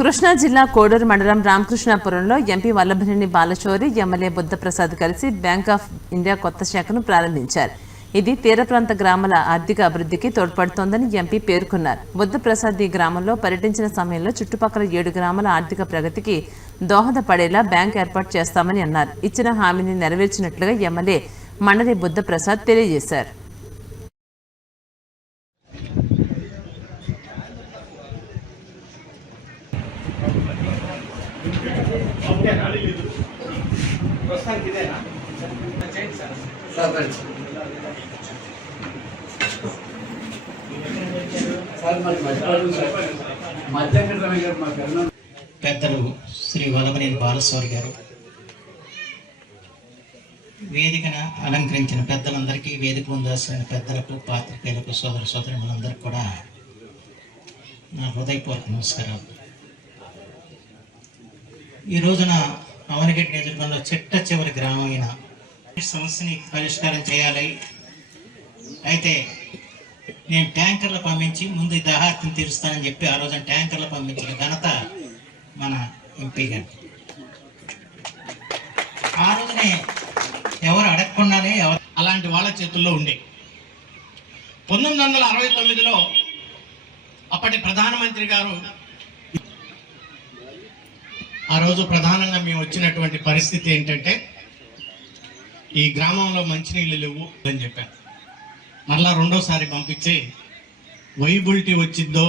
కృష్ణా జిల్లా కోడూరు మండలం రామకృష్ణాపురంలో MP Vallabhaneni Balashowry, MLA Buddha Prasad కలిసి బ్యాంక్ ఆఫ్ ఇండియా కొత్త శాఖను ప్రారంభించారు. ఇది తీర ప్రాంత గ్రామాల ఆర్థిక అభివృద్ధికి తోడ్పడుతోందని ఎంపీ పేర్కొన్నారు. బుద్ధప్రసాద్ ఈ గ్రామంలో పర్యటించిన సమయంలో చుట్టుపక్కల 7 గ్రామాల ఆర్థిక ప్రగతికి దోహదపడేలా బ్యాంక్ ఏర్పాటు చేస్తామని అన్నారు. ఇచ్చిన హామీని నెరవేర్చినట్లుగా ఎమ్మెల్యే మండలి బుద్ధప్రసాద్ తెలియజేశారు. పెద్దలు శ్రీ వల్లభనేని బాలశౌరి గారు, వేదికను అలంకరించిన పెద్దలందరికీ, వేదిక పొందాల్సిన పెద్దలకు, పాత్రికేయులకు, సోదర సోదరులందరికీ కూడా నా హృదయపూర్వక నమస్కారాలు. ఈ రోజున అవనిగడ్డ నియోజకవర్గంలో చిట్ట చివరి గ్రామం అయిన సమస్యని పరిష్కారం చేయాలి. అయితే నేను ట్యాంకర్లు పంపించి ముందు దాహార్తిని తీరుస్తానని చెప్పి ఆ రోజున ట్యాంకర్లు పంపించిన ఘనత మన ఎంపీ గారు. ఆ రోజునే ఎవరు అడగకుండానే అలాంటి వాళ్ళ చేతుల్లో ఉండే 1969లో అప్పటి ప్రధానమంత్రి గారు, ఆ రోజు ప్రధానంగా మేము వచ్చినటువంటి పరిస్థితి ఏంటంటే ఈ గ్రామంలో మంచినీళ్ళు లేవు అని చెప్పాను. మళ్ళా రెండోసారి పంపించి వైబిలిటీ వచ్చిందో